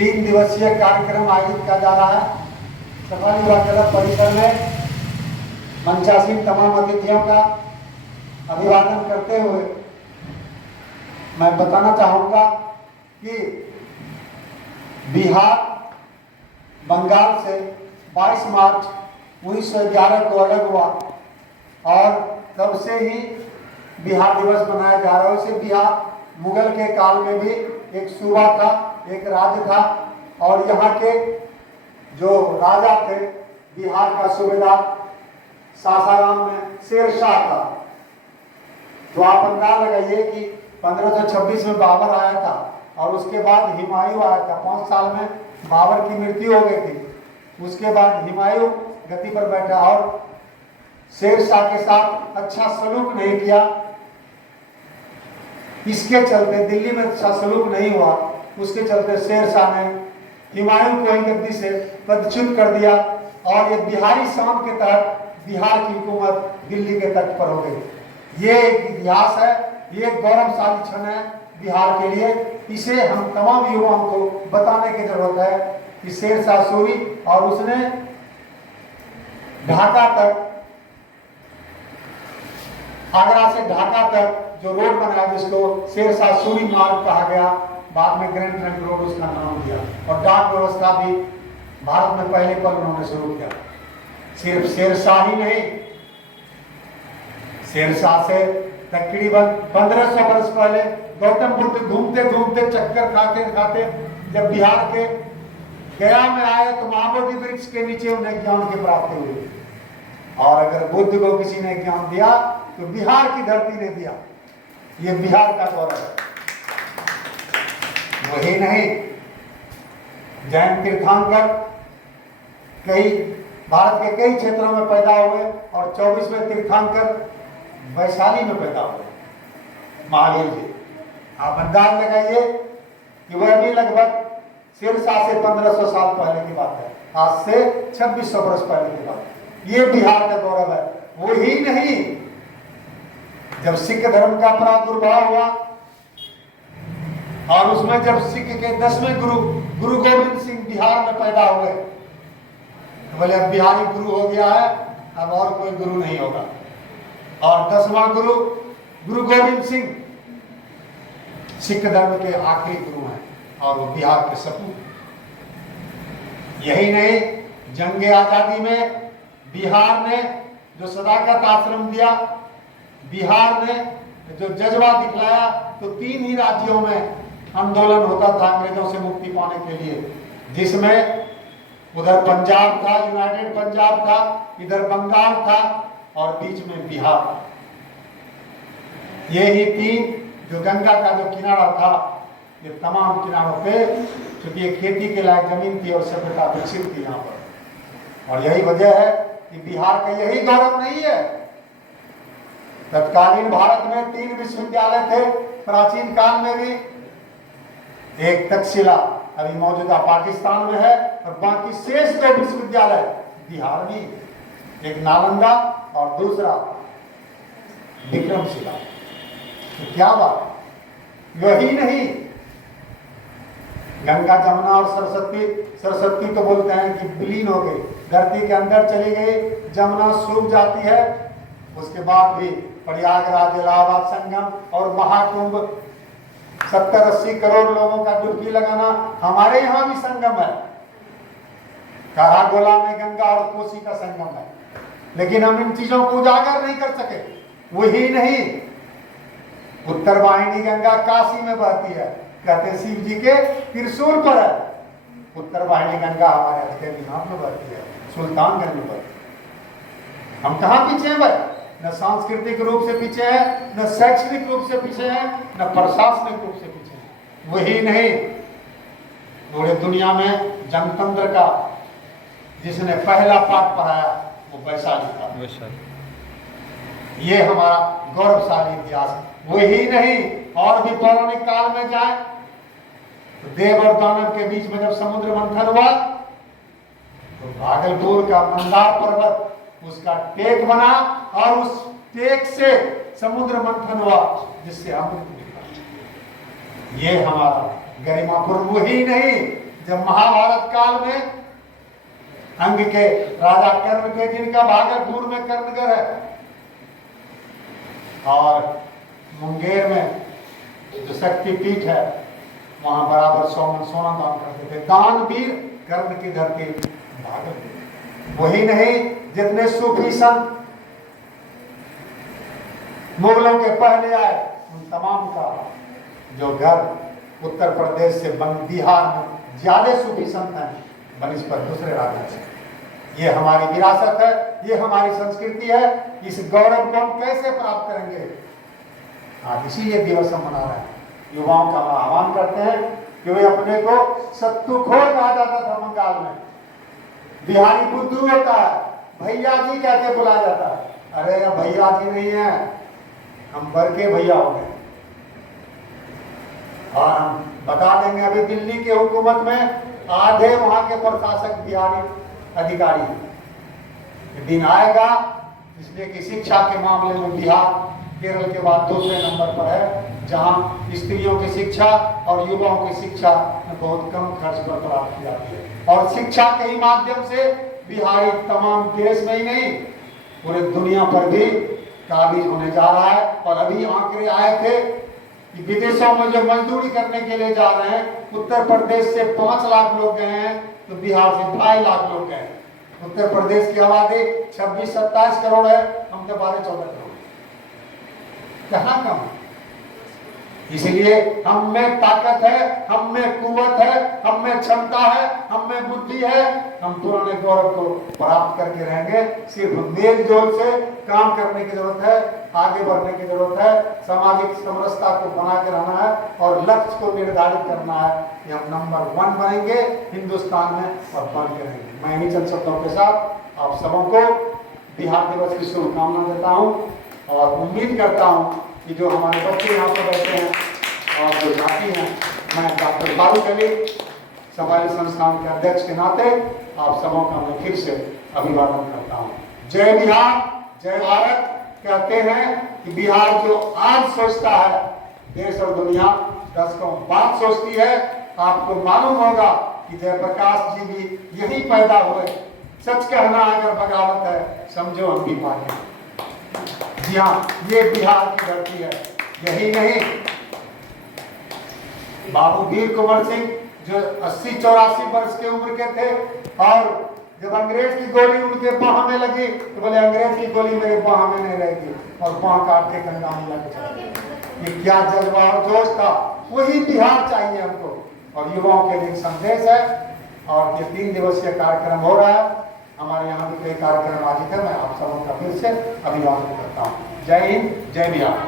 3 दिवसीय कार्यक्रम आयोजित किया जा रहा है। सफारी वार्तालाप परिसर में मंचासीन तमाम अतिथियों का अभिवादन करते हुए मैं बताना चाहूँगा कि बिहार बंगाल से 22 मार्च 1911 को अलग हुआ और तब से ही बिहार दिवस मनाया जा रहा है। उसे बिहार मुगल के काल में भी एक सूबा था, एक राज्य था और यहाँ के जो राजा थे बिहार का सूबेदार सासाराम में शेरशाह था। तो आप अंदाज लगाइए कि 1526 में बाबर आया था और उसके बाद हुमायूं आया था। 5 साल में बाबर की मृत्यु हो गई थी। उसके बाद हुमायूं गद्दी पर बैठा और शेरशाह के साथ अच्छा सलूक नहीं किया। इसके चलते दिल्ली में अच्छा सलूक नहीं हुआ। उसके चलते शेरशाह ने हुमायूं को गद्दी से पदच्युत कर दिया और ये बिहारी शान के तहत बिहार की हुकूमत दिल्ली के तट पर हो गई। ये एक इतिहास है, ये एक गौरवशाली क्षण है बिहार के लिए। इसे हम तमाम युवाओं को बताने की जरूरत है कि शेरशाह सूरी और उसने ढाका तक, आगरा से ढाका तक जो रोड बनाया जिसको शेरशाह सूरी मार्ग कहा गया, बाद में ग्रैंड ट्रंक रोड उसका नाम दिया और डाक व्यवस्था भी भारत में पहले पर उन्होंने शुरू किया। सिर्फ शेरशाह ही नहीं, शेरशाह से तकरीबन 1500 वर्ष पहले गौतम बुद्ध घूमते घूमते चक्कर खाते खाते जब बिहार के गया में आए तो महाबोधि वृक्ष के नीचे उन्हें ज्ञान की प्राप्ति हुई। और अगर बुद्ध को किसी ने ज्ञान दिया तो बिहार की धरती ने दिया। ये बिहार का गौरव है। वही नहीं, जैन तीर्थंकर कई भारत के कई क्षेत्रों में पैदा हुए और 24वें तीर्थंकर वैशाली में पैदा हुए, महावीर जी। आप अंदाज लगाइए कि वह भी लगभग शेरशाह से 1500 साल पहले की बात है, आज से 2600 वर्ष पहले की बात। ये बिहार का गौरव है। वही नहीं, जब सिख धर्म का प्रादुर्भाव हुआ और उसमें जब सिख के 10वें गुरु गुरु गोविंद सिंह बिहार में पैदा हुए, तो बोले अब बिहारी गुरु हो गया है, अब और कोई गुरु नहीं होगा। और 10वां गुरु गुरु गोविंद सिंह सिख धर्म के आखिरी गुरु हैं और वो बिहार के सपूत। यही नहीं, जंग आजादी में बिहार ने जो सदाकत आश्रम दिया, बिहार ने जो जज्बा दिखलाया, तो 3 ही राज्यों में आंदोलन होता था अंग्रेजों से मुक्ति पाने के लिए, जिसमें उधर पंजाब था, यूनाइटेड पंजाब था, इधर बंगाल था और बीच में बिहार था। ये ही 3 जो गंगा का जो किनारा था, ये तमाम किनारों पे क्योंकि ये खेती के लायक जमीन थी और सभ्यता विकसित थी यहाँ पर। और यही वजह है कि बिहार का यही गौरव नहीं है। तत्कालीन भारत में 3 विश्वविद्यालय थे प्राचीन काल में भी। एक तक्षशिला अभी मौजूदा पाकिस्तान में है और बाकी शेष 2 विश्वविद्यालय बिहार में, एक नालंदा और दूसरा विक्रमशिला। तो क्या बात, यही नहीं, गंगा जमुना और सरस्वती तो बोलते हैं कि विलीन हो गई, धरती के अंदर चली गई, जमुना सूख जाती है। उसके बाद भी प्रयागराज, इलाहाबाद संगम और महाकुंभ, 70-80 करोड़ लोगों का डुबकी लगाना, हमारे यहाँ भी संगम है। कारागोला में गंगा और कोसी का संगम है, लेकिन हम इन चीजों को उजागर नहीं कर सके। वही नहीं, उत्तर वाहिनी गंगा काशी में बहती है, कहते शिव जी के त्रिशूल पर है। उत्तर वाहिनी गंगा हमारे यहाँ में बहती है, सुल्तानगंज में बहती है। हम कहाँ पीछे हैं भाई? न सांस्कृतिक रूप से पीछे है, न शैक्षणिक रूप से पीछे है, न प्रशासनिक रूप से पीछे है। वही नहीं, पूरे दुनिया में जनतंत्र का जिसने पहला पाठ पढ़ाया वो वैशाली था। ये हमारा गौरवशाली इतिहास है। वही नहीं, और भी पौराणिक काल में जाए तो देव और दानव के बीच में जब समुद्र मंथन हुआ तो भागलपुर का मंदार पर्वत उसका टेक बना और उस टेक से समुद्र मंथन हुआ जिससे अमृत निकला। ये हमारा गरिमापूर्ण। वही नहीं, जब महाभारत काल में अंग के राजा कर्ण के, जिनका भागलपुर में कर्णगढ़ है और मुंगेर में जो शक्तिपीठ है, वहां बराबर सोना दान करते थे। दानवीर कर्ण की धरती भागलपुर। वही नहीं, जितने सूफी संत मुगलों के पहले आए, उन तमाम का जो घर उत्तर प्रदेश से बिहार में ज्यादा सूफी संत हैं बनिस्पत दूसरे राज्यों से। ये हमारी विरासत है, ये हमारी संस्कृति है। इस गौरव को हम कैसे प्राप्त करेंगे? आज इसीलिए दिवस हम मना रहे हैं। युवाओं का हम आह्वान करते हैं कि वे अपने को सत्तूखोर कहा जाता था बंगाल में, बिहारी बुद्धू होता है, भैया जी कहते बुलाया जाता है। अरे अब भैया जी नहीं है, हम बर के भैया हो गए। और हम बता देंगे, अभी दिल्ली के हुकूमत में आधे वहां के प्रशासक बिहारी अधिकारी हैं। दिन आएगा, इसलिए कि शिक्षा के मामले में बिहार केरल के बाद दूसरे नंबर पर है, जहां स्त्रियों की शिक्षा और युवाओं की शिक्षा में बहुत कम खर्च पर प्राप्त की जाती है। और शिक्षा के ही माध्यम से बिहारी तमाम देश में ही नहीं, पूरे दुनिया पर भी काबिज होने जा रहा है। और अभी आंकड़े आए थे कि विदेशों में जो मजदूरी करने के लिए जा रहे हैं, उत्तर प्रदेश से 5 लाख लोग गए हैं, तो बिहार से 2.5 लाख लोग गए। उत्तर प्रदेश की आबादी 26-27 करोड़ है, हम तो 12-14 करोड़। कहाँ कम? इसलिए हम में ताकत है, हम में कुव्वत है, हम में क्षमता है, हम में बुद्धि है। हम पुराने गौरव को प्राप्त करके रहेंगे। सिर्फ मेल जोल से काम करने की जरूरत है, आगे बढ़ने की जरूरत है, सामाजिक समरसता को बना के रहना है और लक्ष्य को निर्धारित करना है कि हम नंबर 1 बनेंगे हिंदुस्तान में और बन के रहेंगे। मैं इन्हीं चंद शब्दों के साथ आप सबों को बिहार दिवस की शुभकामना देता हूँ और उम्मीद करता हूँ कि जो हमारे बच्चे यहाँ पर बैठे हैं और जो साथी हैं, मैं डॉक्टर फारूक अली समाज संस्थान के अध्यक्ष के नाते आप सबों का मैं फिर से अभिवादन करता हूँ। जय बिहार, जय भारत। कहते हैं कि बिहार जो आज सोचता है, देश और दुनिया दशकों बाद सोचती है। आपको मालूम होगा कि जयप्रकाश जी भी यही पैदा हुए। सच कहना अगर बगावत है, समझो हम भी पाए। जी हाँ, ये बिहार की धरती है। यही नहीं, बाबू वीर कुंवर सिंह जो 80-84 वर्ष के उम्र के थे, और जब अंग्रेज की गोली उनके बाह में लगी तो बोले अंग्रेज की गोली मेरे बाह में नहीं रहेगी, और बाह काट के गंगा में लग जाए। ये क्या जज्बा और जोश था! वही बिहार चाहिए हमको। और युवाओं के लिए संदेश है। और ये 3 दिवसीय कार्यक्रम हो रहा है। हमारे यहाँ भी कई कार्यक्रम आयोजित है। मैं आप सबों का फिर से अभिवादन करता हूँ। जय हिंद, जय बिहार।